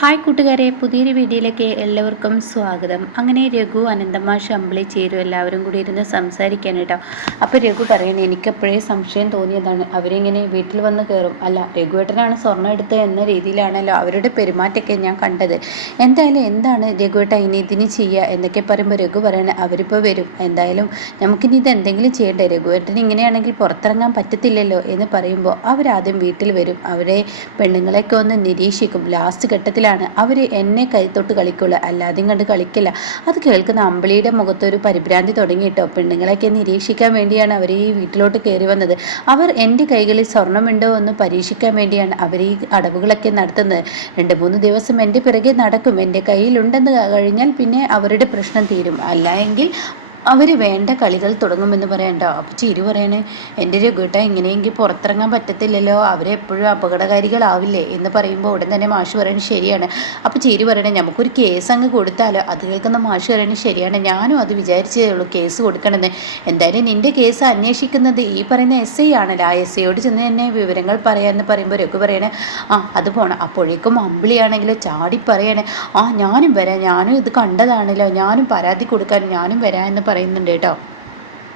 Hi കൂട്ടുകാരെ. പുതിയൊരു വീഡിയോയിലേക്ക് എല്ലാവർക്കും സ്വാഗതം. അങ്ങനെ രഘു അനന്തമ്മ ശമ്പളി ചേരും എല്ലാവരും കൂടി ഇരുന്ന് സംസാരിക്കാൻ കേട്ടോ. അപ്പോൾ രഘു പറയണേ എനിക്കപ്പോഴേ സംശയം തോന്നിയതാണ്. അവരിങ്ങനെ വീട്ടിൽ വന്ന് കയറും അല്ല രഘുവേട്ടനാണ് സ്വർണം എടുത്തത് എന്ന രീതിയിലാണല്ലോ അവരുടെ പെരുമാറ്റമൊക്കെ ഞാൻ കണ്ടത്. എന്തായാലും എന്താണ് രഘുവേട്ട ഇനി ഇതിന് ചെയ്യുക എന്നൊക്കെ പറയുമ്പോൾ രഘു പറയണേ അവരിപ്പോൾ വരും. എന്തായാലും നമുക്കിനി ഇത് എന്തെങ്കിലും ചെയ്യണ്ടേ? രഘുവേട്ടൻ ഇങ്ങനെയാണെങ്കിൽ പുറത്തിറങ്ങാൻ പറ്റത്തില്ലല്ലോ എന്ന് പറയുമ്പോൾ അവരാദ്യം വീട്ടിൽ വരും. അവരെ പെണ്ണുങ്ങളെയൊക്കെ ഒന്ന് നിരീക്ഷിക്കും. ലാസ്റ്റ് ഘട്ടത്തിലാണ് അവർ എന്നെ കൈത്തൊട്ട് കളിക്കുള്ളൂ അല്ലാതെയും കണ്ട് കളിക്കില്ല. അത് കേൾക്കുന്ന അമ്പിളിയുടെ മുഖത്തൊരു പരിഭ്രാന്തി തുടങ്ങിയിട്ടോ? പെണ്ണുങ്ങളെയൊക്കെ നിരീക്ഷിക്കാൻ വേണ്ടിയാണ് അവർ ഈ വീട്ടിലോട്ട് കയറി വന്നത്. അവർ എന്റെ കൈകളിൽ സ്വർണമുണ്ടോ എന്ന് പരീക്ഷിക്കാൻ വേണ്ടിയാണ് അവർ ഈ അടവുകളൊക്കെ നടത്തുന്നത്. രണ്ട് മൂന്ന് ദിവസം എന്റെ പിറകെ നടക്കും. എന്റെ കയ്യിലുണ്ടെന്ന് കഴിഞ്ഞാൽ പിന്നെ അവരുടെ പ്രശ്നം തീരും. അല്ല എങ്കിൽ അവർ വേണ്ട കളികൾ തുടങ്ങുമെന്ന് പറയണ്ട. അപ്പോൾ ചിരി പറയണേ എന്റെ രഘുട്ട ഇങ്ങനെയെങ്കിൽ പുറത്തിറങ്ങാൻ പറ്റത്തില്ലല്ലോ. അവരെപ്പോഴും അപകടകാരികളാവില്ലേ? എന്ന് പറയുമ്പോൾ ഉടൻ തന്നെ മാഷ് പറയണത് ശരിയാണ്. അപ്പോൾ ചിരി പറയണേ നമുക്കൊരു കേസ് അങ്ങ് കൊടുത്താലോ? അത് കേൾക്കുന്ന മാഷ് പറയണത് ശരിയാണ്. ഞാനും അത് വിചാരിച്ചേ ഉള്ളൂ കേസ് കൊടുക്കണമെന്ന്. എന്തായാലും നിന്റെ കേസ് അന്വേഷിക്കുന്നത് ഈ പറയുന്ന എസ് ഐ ആണല്ലോ. ആ എസ് ഐയോട് ചെന്ന് തന്നെ വിവരങ്ങൾ പറയാമെന്ന് പറയുമ്പോൾ രഘു പറയണേ ആ അത് പോണം. അപ്പോഴേക്കും അമ്പിളിയാണെങ്കിലോ ചാടി പറയണേ ആ ഞാനും വരാം. ഞാനും ഇത് കണ്ടതാണല്ലോ. ഞാനും പരാതി കൊടുക്കാൻ ഞാനും വരാം എന്ന് പറയുന്നുണ്ട് കേട്ടോ.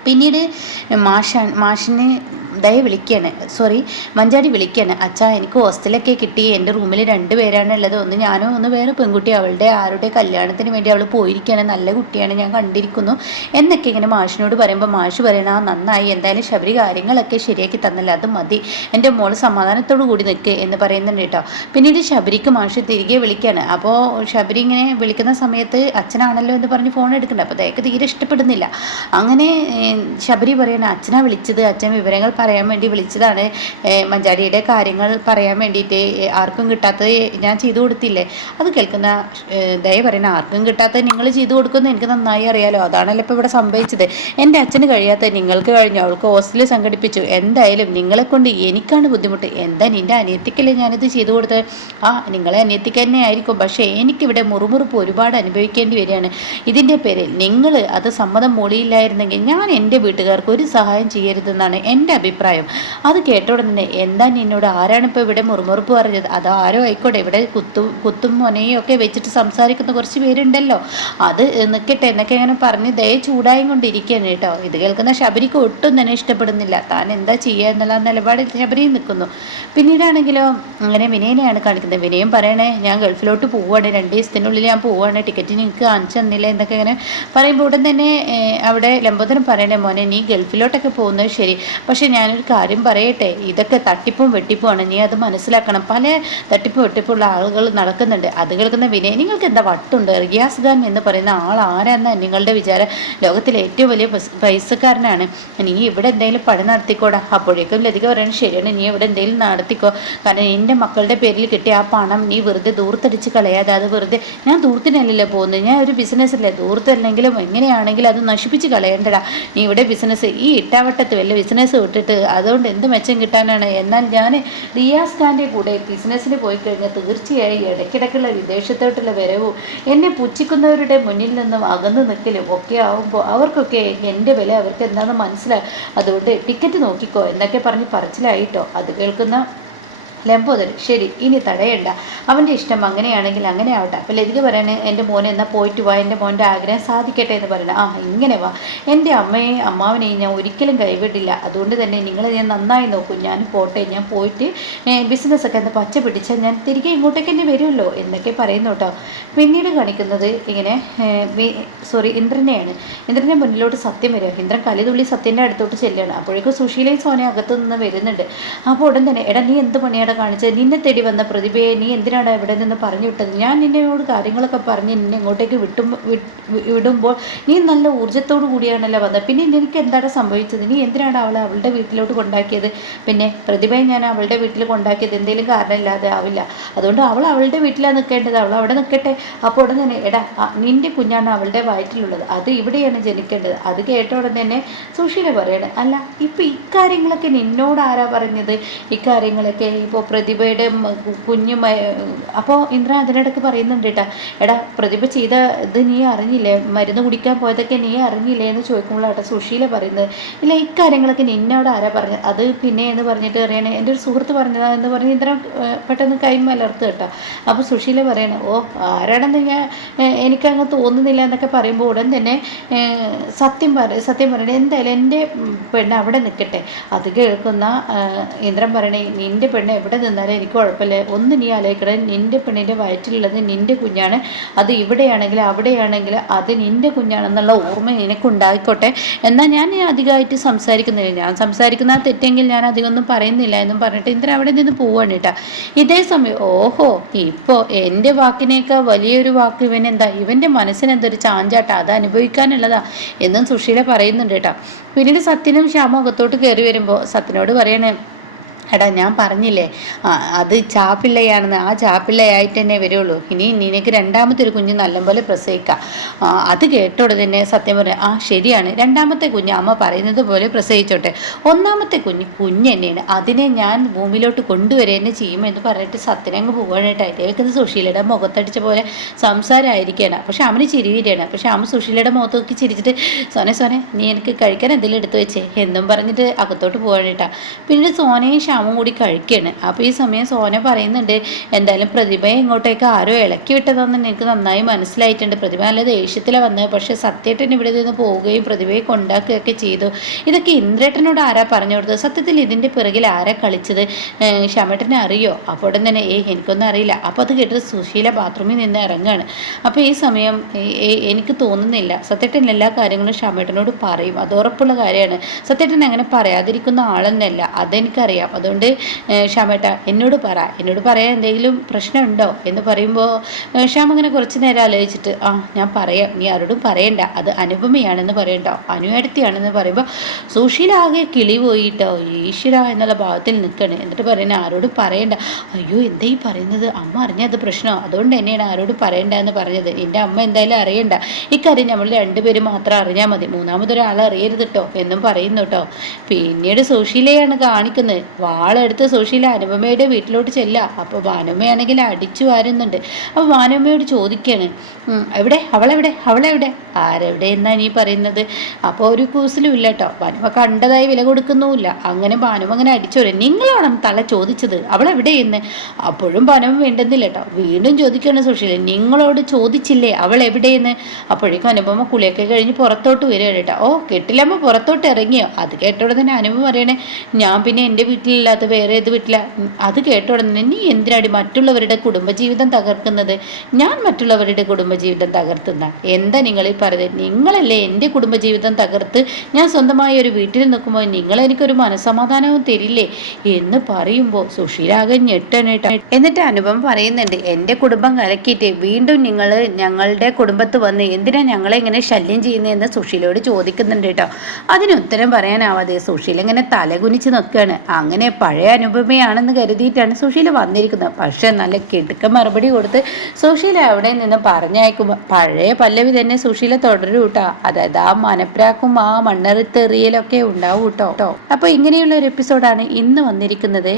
പിന്നീട് മാഷ മാഷിന് ദയ വിളിക്കുകയാണ് സോറി മഞ്ചാടി വിളിക്കുകയാണ് അച്ഛാ എനിക്ക് ഹോസ്റ്റലൊക്കെ കിട്ടി. എന്റെ റൂമിൽ രണ്ട് പേരാണ് ഉള്ളത്. ഒന്ന് ഞാനും ഒന്ന് വേറെ പെൺകുട്ടി. അവളുടെ ആരുടെ കല്യാണത്തിന് വേണ്ടി അവൾ പോയിരിക്കുകയാണ്. നല്ല കുട്ടിയാണ്. ഞാൻ കണ്ടിരിക്കുന്നു. എന്നൊക്കെ ഇങ്ങനെ മാഷിനോട് പറയുമ്പോൾ മാഷ് പറയണ നന്നായി. എന്തായാലും ശബരി കാര്യങ്ങളൊക്കെ ശരിയാക്കി തന്നല്ല? അത് മതി. എന്റെ മോൾ സമാധാനത്തോടു കൂടി നിൽക്കുക എന്ന് പറയുന്നുണ്ട് കേട്ടോ. പിന്നീട് ശബരിക്ക് മാഷ് തിരികെ വിളിക്കുകയാണ് അപ്പോൾ ശബരി ഇങ്ങനെ വിളിക്കുന്ന സമയത്ത് അച്ഛനാണല്ലോ എന്ന് പറഞ്ഞ് ഫോൺ എടുക്കുന്നുണ്ട്. അപ്പോൾ അതൊക്കെ തീരെ ഇഷ്ടപ്പെടുന്നില്ല. അങ്ങനെ ശബരി പറയണ അച്ഛനാ വിളിച്ചത് അച്ഛൻ വിവരങ്ങൾ പറയാൻ വേണ്ടി വിളിച്ചതാണ്. മഞ്ചാടിയുടെ കാര്യങ്ങൾ പറയാൻ വേണ്ടിയിട്ട് ആർക്കും കിട്ടാത്തത് ഞാൻ ചെയ്തു കൊടുത്തില്ലേ? അത് കേൾക്കുന്ന ദയ പറയണ ആർക്കും കിട്ടാത്തത് നിങ്ങൾ ചെയ്തു കൊടുക്കുന്നത് എനിക്ക് നന്നായി അറിയാലോ. അതാണല്ലോ ഇപ്പോൾ ഇവിടെ സംഭവിച്ചത്. എന്റെ അച്ഛന് കഴിയാത്തത് നിങ്ങൾക്ക് കഴിഞ്ഞു. അവൾക്ക് ഹോസ്റ്റലിൽ സംഘടിപ്പിച്ചു. എന്തായാലും നിങ്ങളെ കൊണ്ട് എനിക്കാണ് ബുദ്ധിമുട്ട്. എന്താ നിന്റെ അനിയത്തിക്കല്ലേ ഞാനിത് ചെയ്തു കൊടുത്തത്? ആ നിങ്ങളെ അനിയത്തിക്ക് തന്നെ ആയിരിക്കും. പക്ഷേ എനിക്കിവിടെ മുറുമുറുപ്പ് ഒരുപാട് അനുഭവിക്കേണ്ടി വരികയാണ്. ഇതിന്റെ പേരിൽ നിങ്ങൾ അത് സമ്മതം മൂളിയില്ലായിരുന്നെങ്കിൽ ഞാൻ എന്റെ വീട്ടുകാർക്ക് ഒരു സഹായം ചെയ്യരുതെന്നാണ് എന്റെ അഭിപ്രായം. അത് കേട്ട ഉടനെ എന്താ നിന്നോട് ആരാണ് ഇപ്പോൾ ഇവിടെ മുറുമുറുപ്പ് പറഞ്ഞത്? അത് ആരോ ആയിക്കോട്ടെ ഇവിടെ കുത്തും കുത്തും മുനയും ഒക്കെ വെച്ചിട്ട് സംസാരിക്കുന്ന കുറച്ച് പേരുണ്ടല്ലോ. അത് നിൽക്കട്ടെ എന്നൊക്കെ ഇങ്ങനെ പറഞ്ഞ് ദയ ചൂടായും കൊണ്ടിരിക്കുകയാണ് കേട്ടോ. ഇത് കേൾക്കുന്ന ശബരിക്ക് ഒട്ടും തന്നെ ഇഷ്ടപ്പെടുന്നില്ല. താൻ എന്താ ചെയ്യുക എന്നുള്ള നിലപാടിൽ ശബരി നിൽക്കുന്നു. പിന്നീടാണെങ്കിലോ അങ്ങനെ വിനയനെയാണ് കാണിക്കുന്നത്. വിനയം പറയണേ ഞാൻ ഗൾഫിലോട്ട് പോവുകയാണ്. രണ്ട് ദിവസത്തിനുള്ളിൽ ഞാൻ പോവുകയാണ്. ടിക്കറ്റ് നിങ്ങൾക്ക് കാണിച്ചു തന്നില്ല എന്നൊക്കെ ഇങ്ങനെ പറയുമ്പോൾ ഉടൻ തന്നെ അവിടെ ലംബോദരം പറയണേ മോനെ നീ ഗൾഫിലോട്ടൊക്കെ പോകുന്നത് ശരി. പക്ഷേ ഞാനൊരു കാര്യം പറയട്ടെ ഇതൊക്കെ തട്ടിപ്പും വെട്ടിപ്പുമാണ്. നീ അത് മനസ്സിലാക്കണം. പല തട്ടിപ്പും വെട്ടിപ്പുള്ള ആളുകൾ നടക്കുന്നുണ്ട്. അത് കേൾക്കുന്ന വിനയ നിങ്ങൾക്ക് എന്താ വട്ടുണ്ട്? റിയാസ് ഖാൻ എന്ന് പറയുന്ന ആൾ ആരാന്ന നിങ്ങളുടെ വിചാരം? ലോകത്തിലെ ഏറ്റവും വലിയ പൈസ- പൈസക്കാരനാണ്. നീ ഇവിടെ എന്തെങ്കിലും പണി നടത്തിക്കോടാ. അപ്പോഴേക്കും ലതിക പറയുന്നത് ശരിയാണ് നീ ഇവിടെ എന്തെങ്കിലും നടത്തിക്കോ. കാരണം എന്റെ മക്കളുടെ പേരിൽ കിട്ടിയ ആ പണം നീ വെറുതെ ദൂർത്തടിച്ച് കളയാതെ അത് വെറുതെ ഞാൻ ദൂർത്തിനല്ലല്ലോ പോകുന്നത്. ഞാൻ ഒരു ബിസിനസ്സല്ലേ ദൂർത്തല്ലെങ്കിലും എങ്ങനെയാണെങ്കിലും അത് നശിപ്പിച്ച് കളയണ്ടടാ. നീ ഇവിടെ ബിസിനസ് ഈ ഇട്ടാവട്ടത്ത് വല്ല ബിസിനസ് വിട്ടിട്ട് അതുകൊണ്ട് എന്ത് മെച്ചം കിട്ടാനാണ്? എന്നാൽ ഞാൻ റിയാസ് ഖാന്റെ കൂടെ ബിസിനസ്സിന് പോയി കഴിഞ്ഞാൽ തീർച്ചയായും ഇടയ്ക്കിടയ്ക്കുള്ള വിദേശത്തോട്ടുള്ള വരവും എന്നെ പുച്ഛിക്കുന്നവരുടെ മുന്നിൽ നിന്നും അകന്നു നിൽക്കലും ഒക്കെ ആവുമ്പോൾ അവർക്കൊക്കെ എന്റെ വില അവർക്ക് എന്താണെന്ന് മനസ്സിലായി അതുകൊണ്ട് ടിക്കറ്റ് നോക്കിക്കോ എന്നൊക്കെ പറഞ്ഞ് പറച്ചിലായിട്ടോ. അത് കേൾക്കുന്ന ലംബോദരൻ ശരി ഇനി തടയണ്ട. അവന്റെ ഇഷ്ടം അങ്ങനെയാണെങ്കിൽ അങ്ങനെ ആവട്ടെ അപ്പോൾ ലതിക പറയണേ എന്റെ മോനെ എന്നാൽ പോയിട്ട് വാ. എന്റെ മോന്റെ ആഗ്രഹം സാധിക്കട്ടെ എന്ന് പറയണം. ആ ഇങ്ങനെ വാ. എന്റെ അമ്മയെയും അമ്മാവനെയും ഞാൻ ഒരിക്കലും കൈവിടില്ല. അതുകൊണ്ട് തന്നെ നിങ്ങൾ ഞാൻ നന്നായി നോക്കും. ഞാൻ പോട്ടെ. ഞാൻ പോയിട്ട് ബിസിനസ്സൊക്കെ ഒന്ന് പച്ച പിടിച്ചാൽ ഞാൻ തിരികെ ഇങ്ങോട്ടേക്ക് തന്നെ വരുമല്ലോ എന്നൊക്കെ പറയുന്നു കേട്ടോ. പിന്നീട് കാണിക്കുന്നത് ഇങ്ങനെ സോറി ഇന്ദ്രനെയാണ്. ഇന്ദ്രന്റെ മുന്നിലോട്ട് സത്യം വരിക. ഇന്ദ്രൻ കലിതുള്ളി സത്യന്റെ അടുത്തോട്ട് ചെല്ലുകയാണ്. അപ്പോഴേക്കും സുശീലയും സോനയും അകത്തു നിന്ന് വരുന്നുണ്ട്. അപ്പോൾ ഉടൻ തന്നെ എടാ നീ എന്ത് പണിയാണ് കാണിച്ചത് നിന്നെ തേടി വന്ന പ്രതിഭയെ നീ എന്തിനാണ് ഇവിടെ നിന്ന് പറഞ്ഞു വിട്ടത്? ഞാൻ നിന്നോട് കാര്യങ്ങളൊക്കെ പറഞ്ഞ് നിന്നെ ഇങ്ങോട്ടേക്ക് വിട്ടും വിടുമ്പോൾ നീ നല്ല ഊർജത്തോടു കൂടിയാണല്ലോ വന്നത്. പിന്നെ നിനക്ക് എന്താണ് സംഭവിച്ചത്? നീ എന്തിനാണ് അവളെ അവളുടെ വീട്ടിലോട്ട് കൊണ്ടാക്കിയത്? പിന്നെ പ്രതിഭയെ ഞാൻ അവളുടെ വീട്ടിൽ കൊണ്ടാക്കിയത് എന്തെങ്കിലും കാരണമില്ലാതെ ആവില്ല. അതുകൊണ്ട് അവൾ അവളുടെ വീട്ടിലാണ് നിൽക്കേണ്ടത്. അവൾ അവിടെ നിൽക്കട്ടെ. അപ്പോൾ ഉടൻ തന്നെ എടാ നിന്റെ കുഞ്ഞാണ് അവളുടെ വയറ്റിലുള്ളത്. അത് ഇവിടെയാണ് ജനിക്കേണ്ടത്. അത് കേട്ട ഉടൻ തന്നെ സുശീല പറയണത് അല്ല ഇപ്പം ഇക്കാര്യങ്ങളൊക്കെ നിന്നോട് ആരാ പറഞ്ഞത്? ഇക്കാര്യങ്ങളൊക്കെ ഇപ്പോൾ പ്രതിഭയുടെ കുഞ്ഞു അപ്പോൾ ഇന്ദ്ര അതിനിടയ്ക്ക് പറയുന്നുണ്ട് കേട്ടാ എടാ പ്രതിഭ ചെയ്ത ഇത് നീ അറിഞ്ഞില്ലേ? മരുന്ന് കുടിക്കാൻ പോയതൊക്കെ നീ അറിഞ്ഞില്ലേ എന്ന് ചോദിക്കുമ്പോഴാട്ടെ സുശീല പറയുന്നത്. ഇല്ല ഇക്കാര്യങ്ങളൊക്കെ നിന്നോട് ആരാ പറഞ്ഞത് അത് പിന്നെ എന്ന് പറഞ്ഞിട്ട് പറയണേ എന്റെ ഒരു സുഹൃത്ത് പറഞ്ഞതാ എന്ന് പറഞ്ഞ് ഇന്ദ്ര പെട്ടെന്ന് കൈ മലർത്ത് കേട്ടോ അപ്പോൾ സുശീല പറയണേ ഓ ആരാണെന്ന് ഞാൻ എനിക്കങ്ങ് തോന്നുന്നില്ല എന്നൊക്കെ പറയുമ്പോൾ ഉടൻ തന്നെ സത്യം പറ സത്യം പറയണേ എന്തായാലും എന്റെ പെണ്ണ് അവിടെ നിൽക്കട്ടെ അത് കേൾക്കുന്ന ഇന്ദ്രൻ പറയണേ നിന്റെ പെണ്ണ് എവിടെ നിന്നാലും എനിക്ക് കുഴപ്പമില്ല. ഒന്ന് നീ ആലോചിക്കണേ നിന്റെ പെണ്ണിന്റെ വയറ്റിലുള്ളത് നിന്റെ കുഞ്ഞാണ്. അത് ഇവിടെയാണെങ്കിൽ അവിടെയാണെങ്കിൽ അത് നിന്റെ കുഞ്ഞാണെന്നുള്ള ഓർമ്മ നിനക്കുണ്ടായിക്കോട്ടെ. എന്നാൽ ഞാൻ അധികമായിട്ട് സംസാരിക്കുന്നില്ല. ഞാൻ സംസാരിക്കുന്ന തെറ്റെങ്കിൽ ഞാൻ അധികം ഒന്നും പറയുന്നില്ല എന്നും പറഞ്ഞിട്ട് ഇന്ദ്ര അവിടെ നിന്ന് പോവാണ് കേട്ടോ. ഇതേ സമയം ഓഹോ ഇപ്പോൾ എന്റെ വാക്കിനേക്കാൾ വലിയൊരു വാക്ക് ഇവൻ എന്താ? ഇവന്റെ മനസ്സിന് എന്തൊരു ചാഞ്ചാട്ട? അത് അനുഭവിക്കാനുള്ളതാ എന്നും സുശീല പറയുന്നുണ്ട് കേട്ടോ. പിന്നീട് സത്യനും ശ്യാമും അകത്തോട്ട് കയറി വരുമ്പോൾ സത്യനോട് പറയണേ എടാ ഞാൻ പറഞ്ഞില്ലേ അത് ചാപ്പിള്ളയാണെന്ന് ആ ചാപ്പിള്ളയായിട്ട് തന്നെ വരുള്ളൂ. ഇനി നിനക്ക് രണ്ടാമത്തെ ഒരു കുഞ്ഞ് നല്ലപോലെ പ്രസവിക്കാം. അത് കേട്ടോടെ തന്നെ സത്യം പറയാം ആ ശരിയാണ്. രണ്ടാമത്തെ കുഞ്ഞ് അമ്മ പറയുന്നത് പോലെ പ്രസവിച്ചോട്ടെ. ഒന്നാമത്തെ കുഞ്ഞ് കുഞ്ഞ് തന്നെയാണ് അതിനെ ഞാൻ ഭൂമിയിലോട്ട് കൊണ്ടുവരെ തന്നെ ചെയ്യുമെന്ന് പറഞ്ഞിട്ട് സത്യനങ്ങ് പോകാനായിട്ടായിട്ട് കേൾക്കുന്നത് സുശീലയുടെ മുഖത്തടിച്ച പോലെ സംസാരമായിരിക്കുകയാണ്. പക്ഷെ അവന് ചിരിവിരിയാണ്. പക്ഷെ അമ്മ സുശീലയുടെ മുഖത്ത് നോക്കി ചിരിച്ചിട്ട് സോനെ സോനെ നീ എനിക്ക് കഴിക്കാൻ എന്തെങ്കിലും എടുത്തു വെച്ചേ. എന്നും പറഞ്ഞിട്ട് അകത്തോട്ട് പോകാനായിട്ടാണ് പിന്നീട് സോനയും ശ്യാമും കൂടി കഴിക്കുകയാണ് അപ്പോൾ ഈ സമയം സോന പറയുന്നുണ്ട് എന്തായാലും പ്രതിഭയെ ഇങ്ങോട്ടേക്ക് ആരോ ഇളക്കി വിട്ടതെന്ന് എനിക്ക് നന്നായി മനസ്സിലായിട്ടുണ്ട്. പ്രതിഭ നല്ല ദേഷ്യത്തിലാണ് വന്നത്. പക്ഷേ സത്യേട്ടൻ ഇവിടെ നിന്ന് പോവുകയും പ്രതിഭയെ കൊണ്ടാക്കുകയൊക്കെ ചെയ്തു. ഇതൊക്കെ ഇന്ദ്രേട്ടനോട് ആരാ പറഞ്ഞു കൊടുത്തത്? സത്യത്തിൽ ഇതിന്റെ പിറകിൽ ആരാ കളിച്ചത്? ക്ഷമേട്ടനെ അറിയോ? അപ്പോൾ തന്നെ ഏ എനിക്കൊന്നും അറിയില്ല. അപ്പോൾ അത് കേട്ടത് സുശീല ബാത്റൂമിൽ നിന്ന് ഇറങ്ങുകയാണ് അപ്പോൾ ഈ സമയം എനിക്ക് തോന്നുന്നില്ല. സത്യേട്ടൻ എല്ലാ കാര്യങ്ങളും ക്ഷമേട്ടനോട് പറയും. അത് ഉറപ്പുള്ള കാര്യമാണ്. സത്യേട്ടൻ അങ്ങനെ പറയാതിരിക്കുന്ന ആളെന്നല്ല. അതെനിക്കറിയാം. അതുകൊണ്ട് ഷാമേട്ട എന്നോട് പറ. എന്നോട് പറയാൻ എന്തെങ്കിലും പ്രശ്നമുണ്ടോ? എന്ന് പറയുമ്പോൾ ഷ്യാം അങ്ങനെ കുറച്ച് നേരം ആലോചിച്ചിട്ട് ആ ഞാൻ പറയാം. നീ ആരോടും പറയണ്ട. അത് അനുപമയാണെന്ന് പറയണ്ടോ അനുവേടത്തിയാണെന്ന് പറയുമ്പോൾ സുശീലാകെ കിളി പോയിട്ടോ. ഈശ്വര എന്നുള്ള ഭാവത്തിൽ നിൽക്കണേ എന്നിട്ട് പറയണേ ആരോടും പറയണ്ട. അയ്യോ എന്താ ഈ പറയുന്നത്? അമ്മ അറിഞ്ഞാൽ അത് പ്രശ്നമോ. അതുകൊണ്ട് തന്നെയാണ് ആരോടും പറയണ്ട എന്ന് പറഞ്ഞത്. എന്റെ അമ്മ എന്തായാലും അറിയണ്ട. ഇക്കാര്യം നമ്മൾ രണ്ടുപേരും മാത്രം അറിഞ്ഞാൽ മതി. മൂന്നാമതൊരാളെ അറിയരുത് കേട്ടോ എന്നും പറയുന്നു കേട്ടോ പിന്നീട് സുശീലയാണ് കാണിക്കുന്നത്. വാളെടുത്ത് സുശീല അനുപമയുടെ വീട്ടിലോട്ട് ചെല്ലുക. അപ്പോൾ ഭാനുമ്മയാണെങ്കിൽ അടിച്ചു വാരുന്നുണ്ട്. അപ്പോൾ ഭാനുമ്മയോട് ചോദിക്കുകയാണ് എവിടെ? അവളെവിടെ? അവളെവിടെ? ആരെവിടെ എന്നാ നീ പറയുന്നത്? അപ്പോൾ ഒരു കൂസലും ഇല്ല കേട്ടോ ഭാനുമ കണ്ടതായി വില കൊടുക്കുന്നുമില്ല. അങ്ങനെ ഭാനുമ അങ്ങനെ അടിച്ചോരെ. നിങ്ങളാണ് തല ചോദിച്ചത്? അവളെവിടെ എന്ന്? അപ്പോഴും ഭാനുമ വേണ്ടുന്നില്ല കേട്ടോ വീണ്ടും ചോദിക്കുകയാണ് സുശീല നിങ്ങളോട് ചോദിച്ചില്ലേ അവൾ എവിടെയെന്ന് അപ്പോഴേക്കും അനുപമ കുളിയൊക്കെ കഴിഞ്ഞ് പുറത്തോട്ട് വരികയാണ് കേട്ടോ ഓ കെട്ടില്ലമ്മ പുറത്തോട്ട് ഇറങ്ങിയോ? അത് കേട്ടോടെ തന്നെ അനുപമ പറയണേ ഞാൻ പിന്നെ എന്റെ വീട്ടിലില്ലാത്ത വേറെ ഏത് വീട്ടില? അത് കേട്ട ഉടനെ നീ എന്തിനാടി മറ്റുള്ളവരുടെ കുടുംബജീവിതം തകർക്കുന്നത്? ഞാൻ മറ്റുള്ളവരുടെ കുടുംബജീവിതം തകർത്തുന്ന. എന്താ നിങ്ങൾ ഈ പറയുന്നത് നിങ്ങളല്ലേ എന്റെ കുടുംബജീവിതം തകർത്ത് ഞാൻ സ്വന്തമായ ഒരു വീട്ടിൽ നിൽക്കുമ്പോൾ നിങ്ങൾ എനിക്കൊരു മനസമാധാനവും തരില്ലേ? എന്ന് പറയുമ്പോൾ സുശീലാകെ ഞെട്ടനേട്ട എന്നിട്ട് അനുപം പറയുന്നുണ്ട് എന്റെ കുടുംബം കലക്കിയിട്ട് വീണ്ടും നിങ്ങൾ ഞങ്ങളുടെ കുടുംബത്ത് വന്ന് എന്തിനാ ഞങ്ങളെ ഇങ്ങനെ ശല്യം ചെയ്യുന്നതെന്ന് സുഷീലോട് ചോദിക്കുന്നുണ്ട് കേട്ടോ. അതിന് ഉത്തരം പറയാനാവാതെ സുഷീൽ ഇങ്ങനെ തലകുനിച്ച് നിൽക്കുകയാണ്. അങ്ങനെ പഴയ അനുപമയാണെന്ന് കരുതിയിട്ടാണ് സുശീല വന്നിരിക്കുന്നത്. പക്ഷെ നല്ല കിടുക്ക മറുപടി കൊടുത്ത് സുശീല അവിടെ നിന്ന് പറഞ്ഞയക്കുമ്പോൾ പഴയ പല്ലവി തന്നെ സുശീല തുടരും കേട്ടോ അതായത് ആ മനപ്രാക്കും ആ മണ്ണറിത്തെറിയലൊക്കെ ഉണ്ടാവും കേട്ടോ അപ്പോൾ ഇങ്ങനെയുള്ള ഒരു എപ്പിസോഡാണ് ഇന്ന് വന്നിരിക്കുന്നത്.